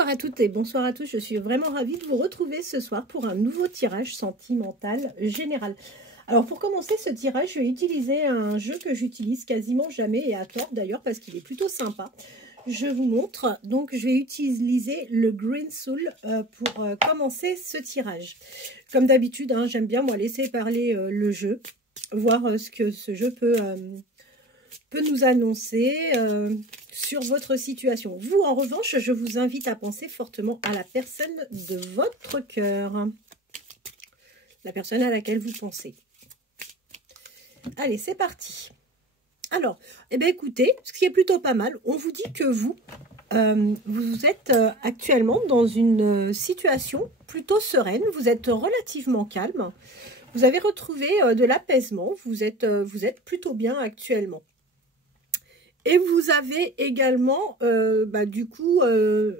Bonsoir à toutes et bonsoir à tous, je suis vraiment ravie de vous retrouver ce soir pour un nouveau tirage sentimental général. Alors pour commencer ce tirage, je vais utiliser un jeu que j'utilise quasiment jamais et à tort d'ailleurs parce qu'il est plutôt sympa. Je vous montre, donc je vais utiliser le Green Soul pour commencer ce tirage. Comme d'habitude, hein, j'aime bien moi laisser parler le jeu, voir ce que ce jeu peut nous annoncer sur votre situation. Vous, en revanche, je vous invite à penser fortement à la personne de votre cœur. La personne à laquelle vous pensez. Allez, c'est parti. Alors, eh bien, écoutez, ce qui est plutôt pas mal, on vous dit que vous êtes actuellement dans une situation plutôt sereine, vous êtes relativement calme, vous avez retrouvé de l'apaisement, vous êtes plutôt bien actuellement. Et vous avez également, du coup,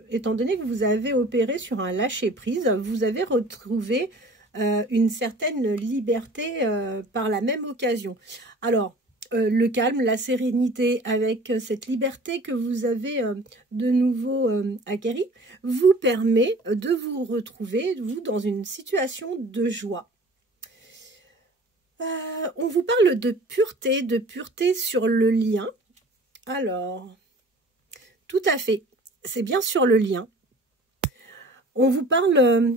étant donné que vous avez opéré sur un lâcher-prise, vous avez retrouvé une certaine liberté par la même occasion. Alors, le calme, la sérénité avec cette liberté que vous avez de nouveau acquérie, vous permet de vous retrouver, vous, dans une situation de joie. On vous parle de pureté sur le lien. Alors, tout à fait, c'est bien sur le lien. On vous parle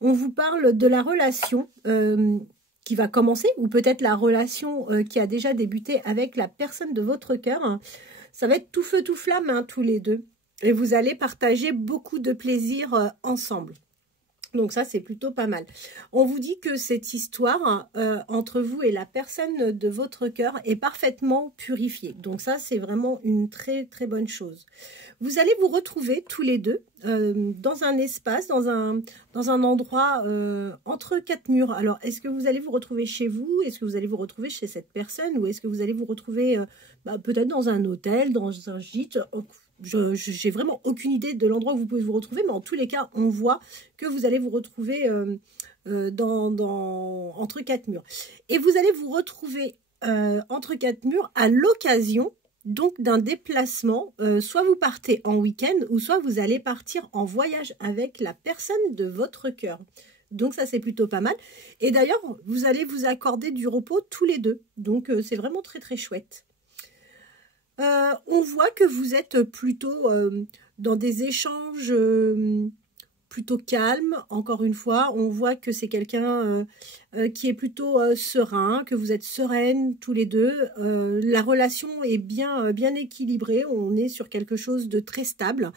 de la relation qui va commencer, ou peut-être la relation qui a déjà débuté avec la personne de votre cœur. Ça va être tout feu, tout flamme, hein, tous les deux. Et vous allez partager beaucoup de plaisir ensemble. Donc ça, c'est plutôt pas mal. On vous dit que cette histoire entre vous et la personne de votre cœur est parfaitement purifiée. Donc ça, c'est vraiment une très, très bonne chose. Vous allez vous retrouver tous les deux dans un espace, dans un endroit entre quatre murs. Alors, est-ce que vous allez vous retrouver chez vous? Est-ce que vous allez vous retrouver chez cette personne? Ou est-ce que vous allez vous retrouver peut-être dans un hôtel, dans un gîte? Je n'ai vraiment aucune idée de l'endroit où vous pouvez vous retrouver, mais en tous les cas, on voit que vous allez vous retrouver entre quatre murs. Et vous allez vous retrouver entre quatre murs à l'occasion donc d'un déplacement. Soit vous partez en week-end, ou soit vous allez partir en voyage avec la personne de votre cœur. Donc ça, c'est plutôt pas mal. Et d'ailleurs, vous allez vous accorder du repos tous les deux. Donc c'est vraiment très très chouette. On voit que vous êtes plutôt dans des échanges plutôt calmes. Encore une fois, on voit que c'est quelqu'un qui est plutôt serein, que vous êtes sereines tous les deux. La relation est bien équilibrée. On est sur quelque chose de très stable.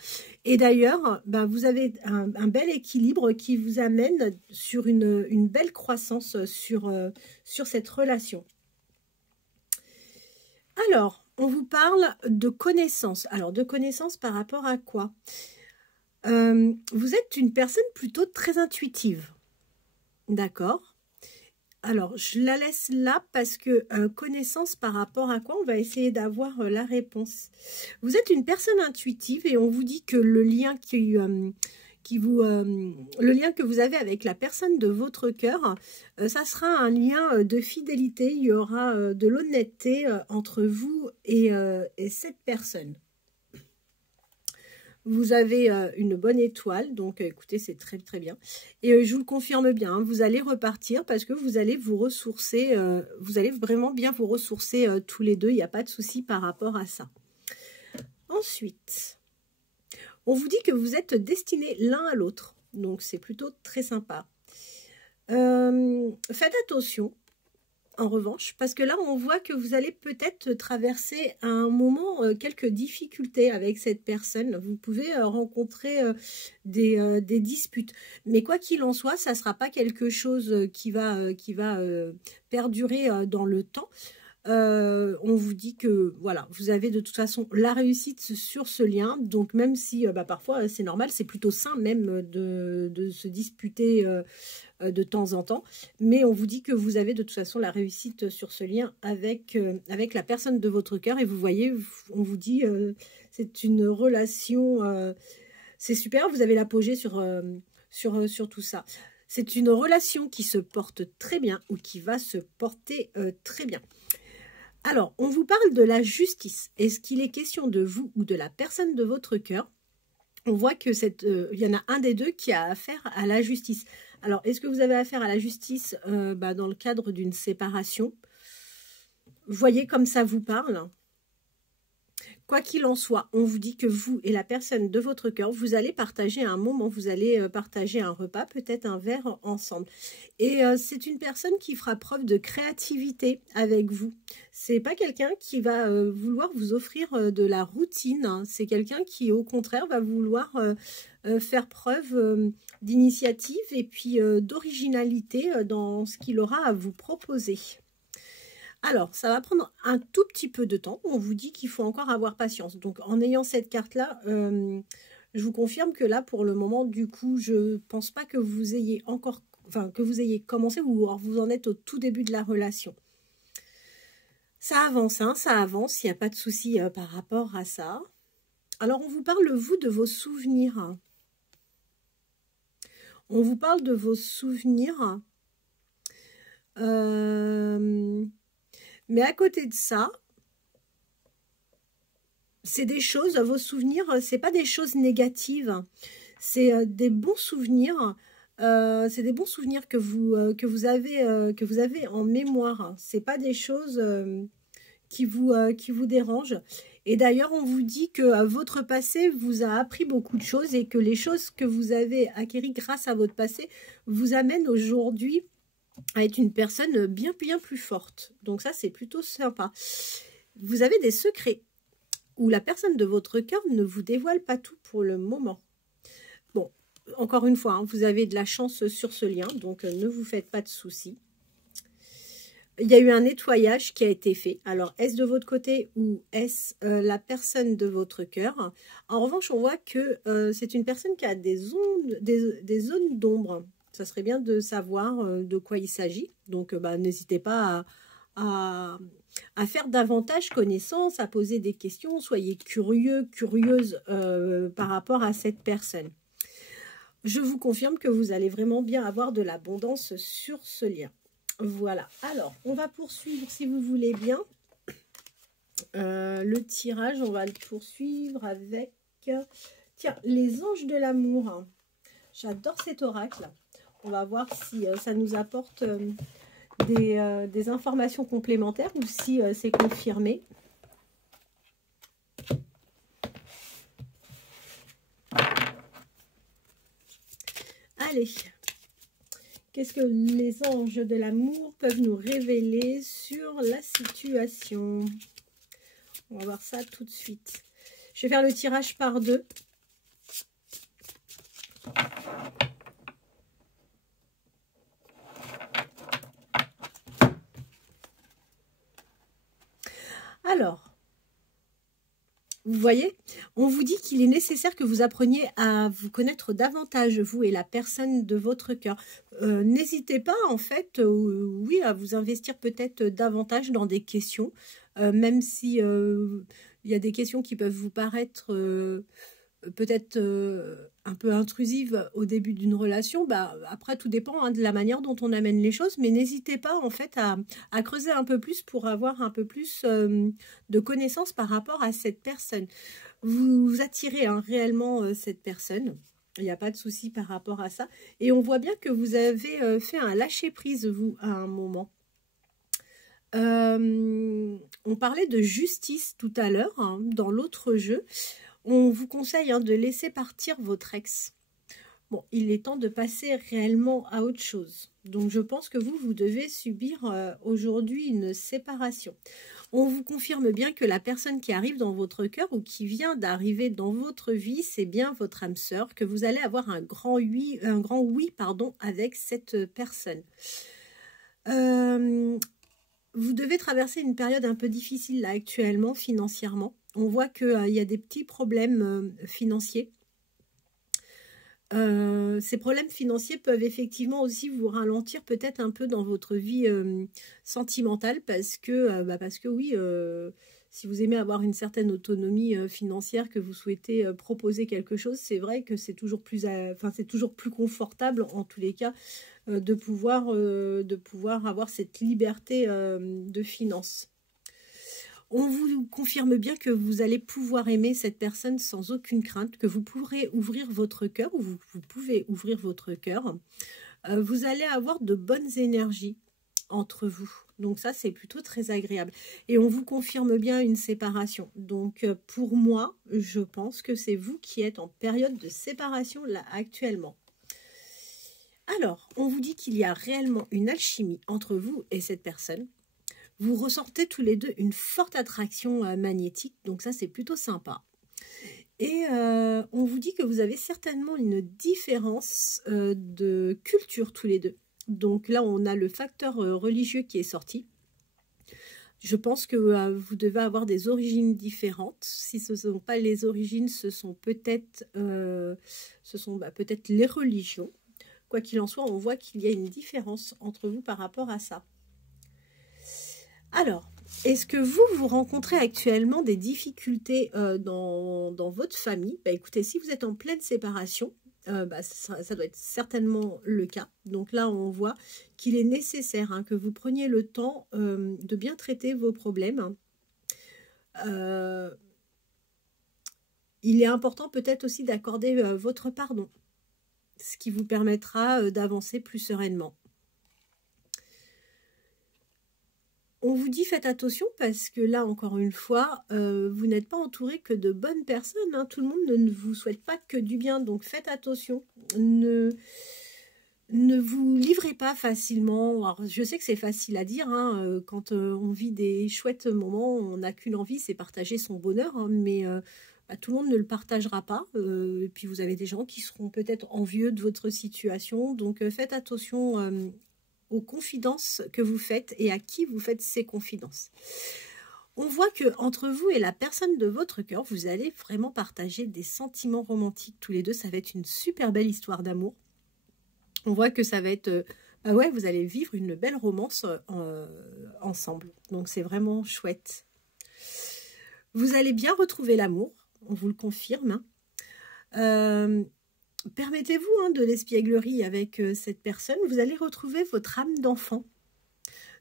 Et d'ailleurs, vous avez un bel équilibre qui vous amène sur une belle croissance sur cette relation. Alors, on vous parle de connaissances. Alors, de connaissances par rapport à quoi? Vous êtes une personne plutôt très intuitive. D'accord? Alors, je la laisse là parce que connaissance par rapport à quoi? On va essayer d'avoir la réponse. Vous êtes une personne intuitive et on vous dit que le lien le lien que vous avez avec la personne de votre cœur, ça sera un lien de fidélité. Il y aura de l'honnêteté entre vous et cette personne. Vous avez une bonne étoile, donc écoutez, c'est très très bien. Et je vous le confirme bien, hein, vous allez repartir parce que vous allez vous ressourcer, vous allez vraiment bien vous ressourcer tous les deux, il n'y a pas de souci par rapport à ça. Ensuite, on vous dit que vous êtes destinés l'un à l'autre, donc c'est plutôt très sympa. Faites attention, en revanche, parce que là, on voit que vous allez peut-être traverser à un moment quelques difficultés avec cette personne. Vous pouvez rencontrer des disputes. Mais quoi qu'il en soit, ça ne sera pas quelque chose qui va perdurer dans le temps. On vous dit que voilà, vous avez de toute façon la réussite sur ce lien, donc même si parfois c'est normal, c'est plutôt sain même de se disputer de temps en temps, mais on vous dit que vous avez de toute façon la réussite sur ce lien avec la personne de votre cœur. Et vous voyez, on vous dit c'est une relation, c'est super, vous avez l'apogée sur tout ça. C'est une relation qui se porte très bien ou qui va se porter très bien. Alors, on vous parle de la justice. Est-ce qu'il est question de vous ou de la personne de votre cœur? on voit que il y en a un des deux qui a affaire à la justice. Alors, est-ce que vous avez affaire à la justice dans le cadre d'une séparation? Voyez comme ça vous parle. Quoi qu'il en soit, on vous dit que vous et la personne de votre cœur, vous allez partager un moment, vous allez partager un repas, peut-être un verre ensemble. Et c'est une personne qui fera preuve de créativité avec vous. C'est pas quelqu'un qui va vouloir vous offrir de la routine. Hein. C'est quelqu'un qui, au contraire, va vouloir faire preuve d'initiative et puis d'originalité dans ce qu'il aura à vous proposer. Alors, ça va prendre un tout petit peu de temps. On vous dit qu'il faut encore avoir patience. Donc, en ayant cette carte-là, je vous confirme que là, pour le moment, du coup, je ne pense pas que vous ayez encore, enfin, que vous ayez commencé ou vous en êtes au tout début de la relation. Ça avance, hein, ça avance. Il n'y a pas de souci par rapport à ça. Alors, on vous parle, vous, de vos souvenirs. On vous parle de vos souvenirs. Mais à côté de ça, c'est des choses, vos souvenirs, c'est pas des choses négatives, c'est des bons souvenirs. C'est des bons souvenirs que vous avez en mémoire. C'est pas des choses qui vous dérangent. Et d'ailleurs, on vous dit que votre passé vous a appris beaucoup de choses et que les choses que vous avez acquises grâce à votre passé vous amènent aujourd'hui à être une personne bien plus forte. Donc ça, c'est plutôt sympa. Vous avez des secrets où la personne de votre cœur ne vous dévoile pas tout pour le moment. Bon, encore une fois, hein, vous avez de la chance sur ce lien, donc ne vous faites pas de soucis. Il y a eu un nettoyage qui a été fait. Alors, est-ce de votre côté ou est-ce la personne de votre cœur? En revanche, on voit que c'est une personne qui a des zones d'ombre. Ça serait bien de savoir de quoi il s'agit. Donc, n'hésitez pas à faire davantage connaissance, à poser des questions. Soyez curieux, curieuse par rapport à cette personne. Je vous confirme que vous allez vraiment bien avoir de l'abondance sur ce lien. Voilà. Alors, on va poursuivre, si vous voulez bien, le tirage. On va le poursuivre avec... Tiens, les anges de l'amour. J'adore cet oracle. On va voir si ça nous apporte des informations complémentaires ou si c'est confirmé. Allez, qu'est-ce que les anges de l'amour peuvent nous révéler sur la situation? On va voir ça tout de suite. Je vais faire le tirage par deux. Alors, vous voyez, on vous dit qu'il est nécessaire que vous appreniez à vous connaître davantage, vous et la personne de votre cœur. N'hésitez pas, en fait, oui, à vous investir peut-être davantage dans des questions, même si il y a des questions qui peuvent vous paraître peut-être un peu intrusive au début d'une relation. Après, tout dépend hein, de la manière dont on amène les choses, mais n'hésitez pas en fait à creuser un peu plus pour avoir un peu plus de connaissances par rapport à cette personne. Vous attirez hein, réellement cette personne. Il n'y a pas de souci par rapport à ça. Et on voit bien que vous avez fait un lâcher-prise, vous, à un moment. On parlait de justice tout à l'heure, hein, dans l'autre jeu. On vous conseille hein, de laisser partir votre ex. Bon, il est temps de passer réellement à autre chose. Donc, je pense que vous devez subir aujourd'hui une séparation. On vous confirme bien que la personne qui arrive dans votre cœur ou qui vient d'arriver dans votre vie, c'est bien votre âme sœur, que vous allez avoir un grand oui avec cette personne. Vous devez traverser une période un peu difficile là actuellement, financièrement. On voit qu'il y a des petits problèmes financiers. Ces problèmes financiers peuvent effectivement aussi vous ralentir peut-être un peu dans votre vie sentimentale parce que oui, si vous aimez avoir une certaine autonomie financière, que vous souhaitez proposer quelque chose, c'est vrai que c'est toujours plus confortable en tous les cas de pouvoir avoir cette liberté de finances. On vous confirme bien que vous allez pouvoir aimer cette personne sans aucune crainte, que vous pourrez ouvrir votre cœur, ou vous pouvez ouvrir votre cœur. Vous allez avoir de bonnes énergies entre vous. Donc ça, c'est plutôt très agréable. Et on vous confirme bien une séparation. Donc pour moi, je pense que c'est vous qui êtes en période de séparation là actuellement. Alors, on vous dit qu'il y a réellement une alchimie entre vous et cette personne. Vous ressentez tous les deux une forte attraction magnétique, donc ça c'est plutôt sympa. Et on vous dit que vous avez certainement une différence de culture tous les deux. Donc là on a le facteur religieux qui est sorti. Je pense que vous devez avoir des origines différentes. Si ce ne sont pas les origines, ce sont peut-être peut-être les religions. Quoi qu'il en soit, on voit qu'il y a une différence entre vous par rapport à ça. Alors, est-ce que vous rencontrez actuellement des difficultés dans votre famille? Écoutez, si vous êtes en pleine séparation, ça doit être certainement le cas. Donc là, on voit qu'il est nécessaire que vous preniez le temps de bien traiter vos problèmes. Il est important peut-être aussi d'accorder votre pardon, ce qui vous permettra d'avancer plus sereinement. On vous dit faites attention parce que là, encore une fois, vous n'êtes pas entouré que de bonnes personnes. Hein. Tout le monde ne vous souhaite pas que du bien, donc faites attention. Ne vous livrez pas facilement. Alors, je sais que c'est facile à dire, hein, quand on vit des chouettes moments, on n'a qu'une envie, c'est partager son bonheur, hein, mais tout le monde ne le partagera pas. Et puis vous avez des gens qui seront peut-être envieux de votre situation, donc faites attention aux confidences que vous faites et à qui vous faites ces confidences. On voit que entre vous et la personne de votre cœur, vous allez vraiment partager des sentiments romantiques tous les deux. Ça va être une super belle histoire d'amour. On voit que ça va être... ouais, vous allez vivre une belle romance ensemble. Donc c'est vraiment chouette. Vous allez bien retrouver l'amour, on vous le confirme. Permettez-vous de l'espièglerie avec cette personne. Vous allez retrouver votre âme d'enfant.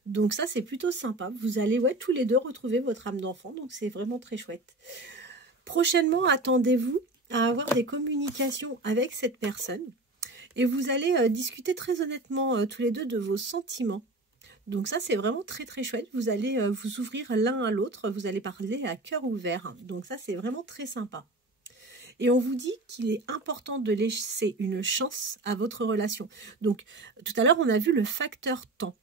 Donc ça, c'est plutôt sympa. Vous allez tous les deux retrouver votre âme d'enfant. Donc c'est vraiment très chouette. Prochainement, attendez-vous à avoir des communications avec cette personne. Et vous allez discuter très honnêtement tous les deux de vos sentiments. Donc ça, c'est vraiment très très chouette. Vous allez vous ouvrir l'un à l'autre. Vous allez parler à cœur ouvert. Donc ça, c'est vraiment très sympa. Et on vous dit qu'il est important de laisser une chance à votre relation. Donc, tout à l'heure, on a vu le facteur temps.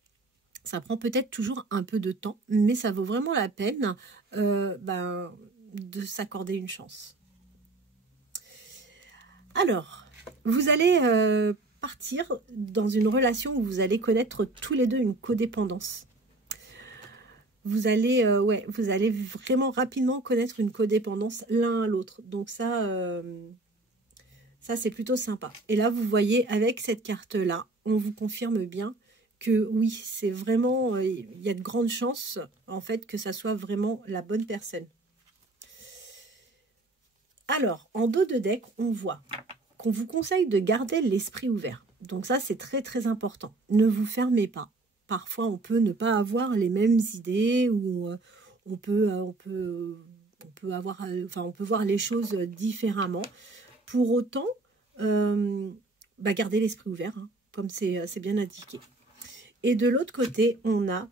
Ça prend peut-être toujours un peu de temps, mais ça vaut vraiment la peine de s'accorder une chance. Alors, vous allez partir dans une relation où vous allez connaître tous les deux une codépendance. Vous allez vraiment rapidement connaître une codépendance l'un à l'autre. Donc ça c'est plutôt sympa. Et là, vous voyez, avec cette carte-là, on vous confirme bien que oui, c'est vraiment, il y a de grandes chances, en fait, que ça soit vraiment la bonne personne. Alors, en dos de deck, on voit qu'on vous conseille de garder l'esprit ouvert. Donc ça, c'est très, très important. Ne vous fermez pas. Parfois, on peut ne pas avoir les mêmes idées ou on peut voir les choses différemment. Pour autant, gardez l'esprit ouvert, hein, comme c'est bien indiqué. Et de l'autre côté, on a,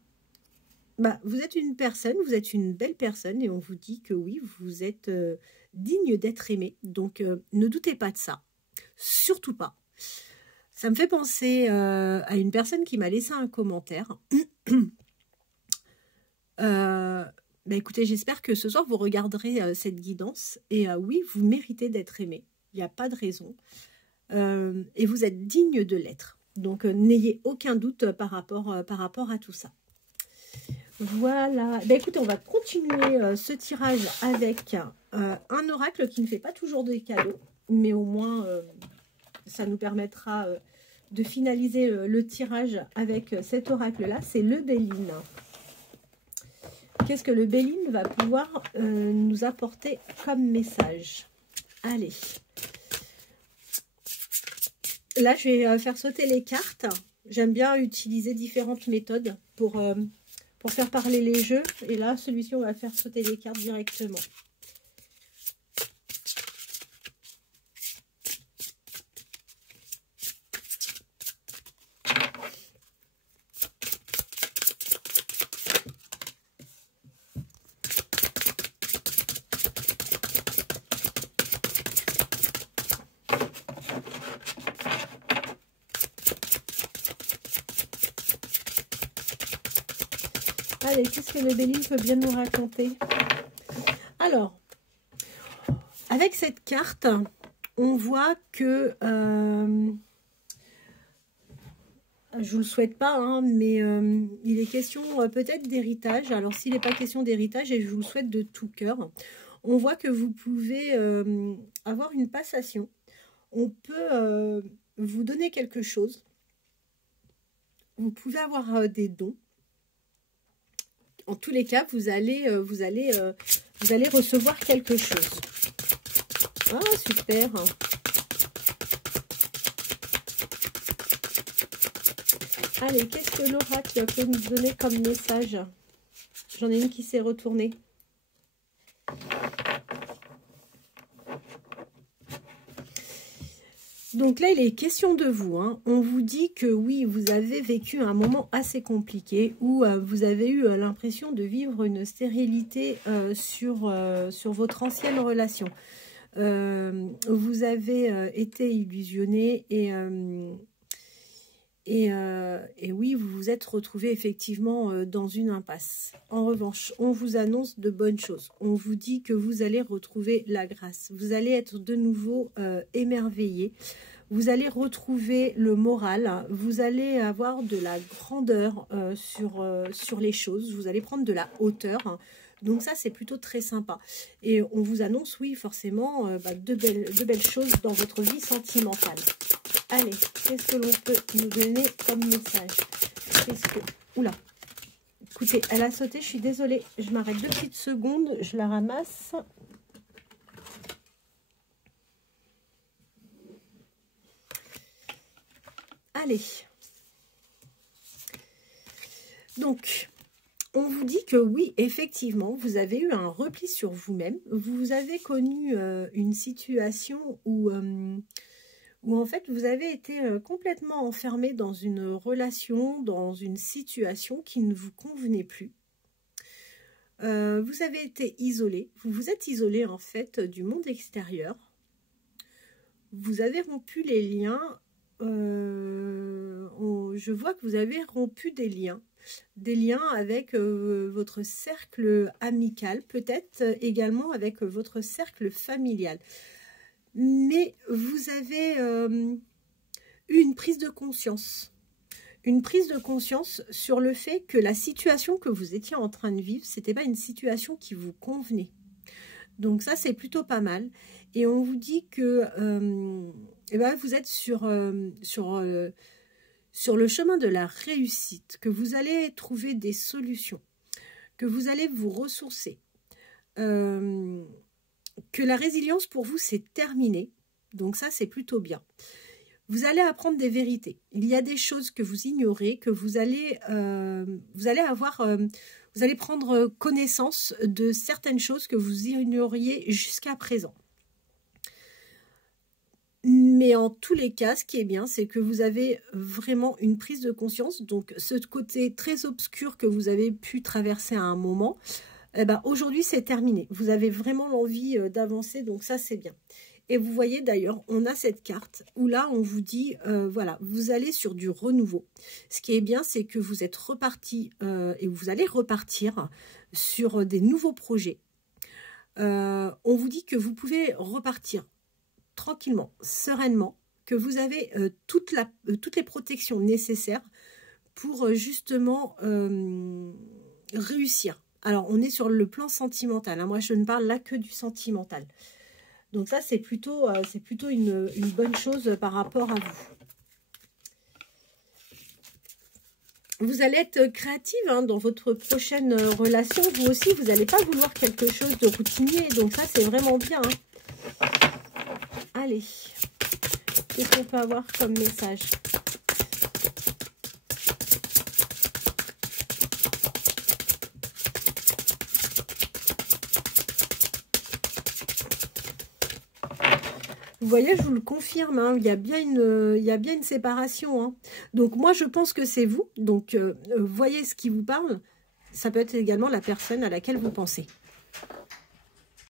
vous êtes une personne, vous êtes une belle personne et on vous dit que oui, vous êtes digne d'être aimé. Donc, ne doutez pas de ça. Surtout pas. Ça me fait penser à une personne qui m'a laissé un commentaire. Écoutez, j'espère que ce soir, vous regarderez cette guidance. Et oui, vous méritez d'être aimé. Il n'y a pas de raison. Et vous êtes digne de l'être. Donc, n'ayez aucun doute par rapport à tout ça. Voilà. Écoutez, on va continuer ce tirage avec un oracle qui ne fait pas toujours des cadeaux. Mais au moins... ça nous permettra de finaliser le tirage avec cet oracle-là. C'est le Béline. Qu'est-ce que le Béline va pouvoir nous apporter comme message? Allez. Là, je vais faire sauter les cartes. J'aime bien utiliser différentes méthodes pour pour faire parler les jeux. Et là, celui-ci, on va faire sauter les cartes directement. Allez, qu'est-ce que le Béline peut bien nous raconter? Alors, avec cette carte, on voit que, je vous le souhaite pas, hein, mais il est question peut-être d'héritage. Alors, s'il n'est pas question d'héritage, et je vous le souhaite de tout cœur, on voit que vous pouvez avoir une passation. On peut vous donner quelque chose. Vous pouvez avoir des dons. En tous les cas, vous allez recevoir quelque chose. Ah, super. Allez, qu'est-ce que l'oracle peut nous donner comme message? J'en ai une qui s'est retournée. Donc là, il est question de vous. Hein. On vous dit que oui, vous avez vécu un moment assez compliqué où vous avez eu l'impression de vivre une stérilité sur votre ancienne relation. Vous avez été illusionné et oui, vous vous êtes retrouvé effectivement dans une impasse. En revanche, on vous annonce de bonnes choses. On vous dit que vous allez retrouver la grâce. Vous allez être de nouveau émerveillé. Vous allez retrouver le moral. Vous allez avoir de la grandeur sur les choses. Vous allez prendre de la hauteur. Donc ça, c'est plutôt très sympa. Et on vous annonce, oui, forcément, de belles choses dans votre vie sentimentale. Allez, qu'est-ce que l'on peut nous donner comme message? Oula, écoutez, elle a sauté, je suis désolée. Je m'arrête 2 petites secondes, je la ramasse. Allez. Donc, on vous dit que oui, effectivement, vous avez eu un repli sur vous-même. Vous avez connu une situation où en fait, vous avez été complètement enfermé dans une relation, dans une situation qui ne vous convenait plus. Vous avez été isolé. Vous vous êtes isolé, en fait, du monde extérieur. Vous avez rompu les liens. Je vois que vous avez rompu des liens avec votre cercle amical, peut-être également avec votre cercle familial. Mais vous avez eu une prise de conscience sur le fait que la situation que vous étiez en train de vivre, c'était pas une situation qui vous convenait. Donc ça, c'est plutôt pas mal. Et on vous dit que vous êtes sur le chemin de la réussite, que vous allez trouver des solutions, que vous allez vous ressourcer, que la résilience pour vous, c'est terminé. Donc ça, c'est plutôt bien. Vous allez apprendre des vérités. Il y a des choses que vous ignorez, que vous allez prendre connaissance de certaines choses que vous ignoriez jusqu'à présent. Mais en tous les cas, ce qui est bien, c'est que vous avez vraiment une prise de conscience. Donc, ce côté très obscur que vous avez pu traverser à un moment, aujourd'hui, c'est terminé. Vous avez vraiment l'envie d'avancer, donc ça, c'est bien. Et vous voyez d'ailleurs, on a cette carte où là, on vous dit, voilà, vous allez sur du renouveau. Ce qui est bien, c'est que vous êtes reparti et vous allez repartir sur des nouveaux projets. On vous dit que vous pouvez repartir tranquillement, sereinement, que vous avez toutes les protections nécessaires pour justement réussir. Alors, on est sur le plan sentimental. Hein. Moi, je ne parle là que du sentimental. Donc ça, c'est plutôt une bonne chose par rapport à vous. Vous allez être créative hein, dans votre prochaine relation. Vous aussi, vous n'allez pas vouloir quelque chose de routinier. Donc ça, c'est vraiment bien. Hein. Allez, qu'est-ce qu'on peut avoir comme message? Vous voyez, je vous le confirme, hein, il y a bien une séparation. Hein. Donc moi, je pense que c'est vous. Donc, voyez ce qui vous parle. Ça peut être également la personne à laquelle vous pensez.